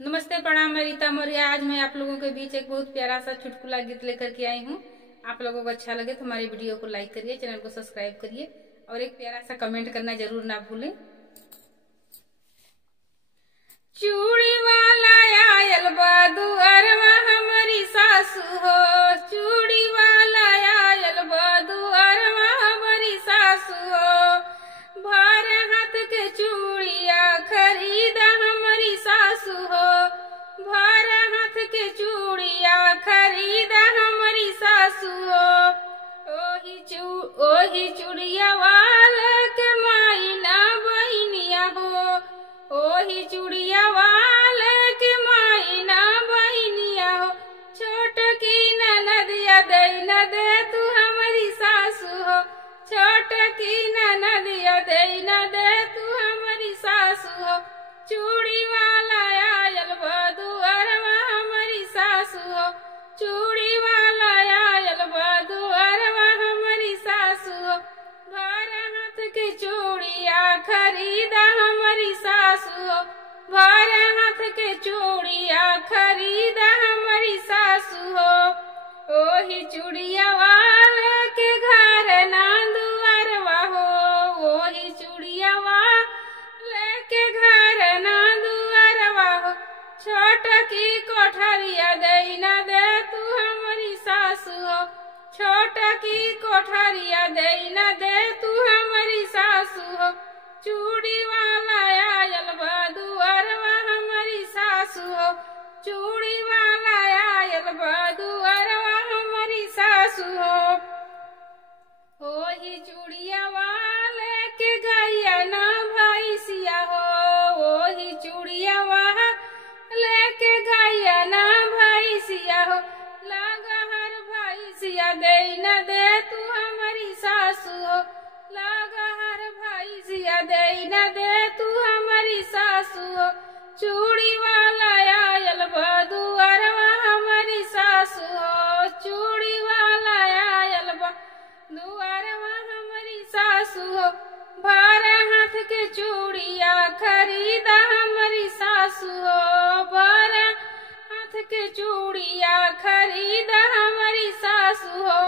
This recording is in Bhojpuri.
नमस्ते, प्रणाम। मैं रीता मौर्य। आज मैं आप लोगों के बीच एक बहुत प्यारा सा चुटकुला गीत लेकर के आई हूँ। आप लोगों को अच्छा लगे तो हमारी वीडियो को लाइक करिए, चैनल को सब्सक्राइब करिए और एक प्यारा सा कमेंट करना जरूर ना भूलें। चूड़ी वाला आयल बा दुअरवा हमारी सासू हो, चूड़ी वाला आयल बा दुअरवा हमारी सासू हो। भर हाथ के चूड़िया खरीदा हमारी सासू हो, भर हाथ के चूड़िया खरीदा हमारी सासू हो। ओही चूड़िया वाले के मायना बहनिया हो, ओही चूड़िया वाले के मायना बहनिया हो। छोट की ननदिया दे न दे तू हमारी सासू हो, छोट की ननदिया दे न दे तू हमारी सासू हो। चूड़ी वाला आयल बा दुअरवा हमारी सासू हो, चूड़ी वाला आयल बा दुअरवा हमारी सासू हो। भर हाथ के चूड़िया खरीदा हमारी सासू हो, भर हाथ के चूड़िया खरीदा हमारी सासू हो। ओही चूड़िया वाले के घर ना दुअरवा हो, ओही चूड़िया वाले के घर ना दुअरवा हो। छोट की कोठरिया दे न दे तू हमारी सासू हो, छोट की कोठरिया दे न दे तू हमारी सासू हो। चूड़ी वाला आयल बा दुअरवा हमारी सासू हो, चूड़ी वाला आयल बा दुअरवा हमारी सासू हो। ओही चूड़िया वाले के गैया ना भैंसिया हो, ओही चूड़िया वाले के गैया ना भैंसिया हो। लगहर भैंसिया दे न दे तू हमारी सासू हो, लगहर भैंसिया दे न दे तू हमारी सासू हो। चूड़ी वाला आयल बा दुअरवा हमारी सासू हो, चूड़ी वाला आयल बा दुअरवा हमारी सासू हो। भर हाथ के चूड़िया खरीदा हमारी सासू हो, भर हाथ के चूड़िया खरीदा हमारी सासू हो।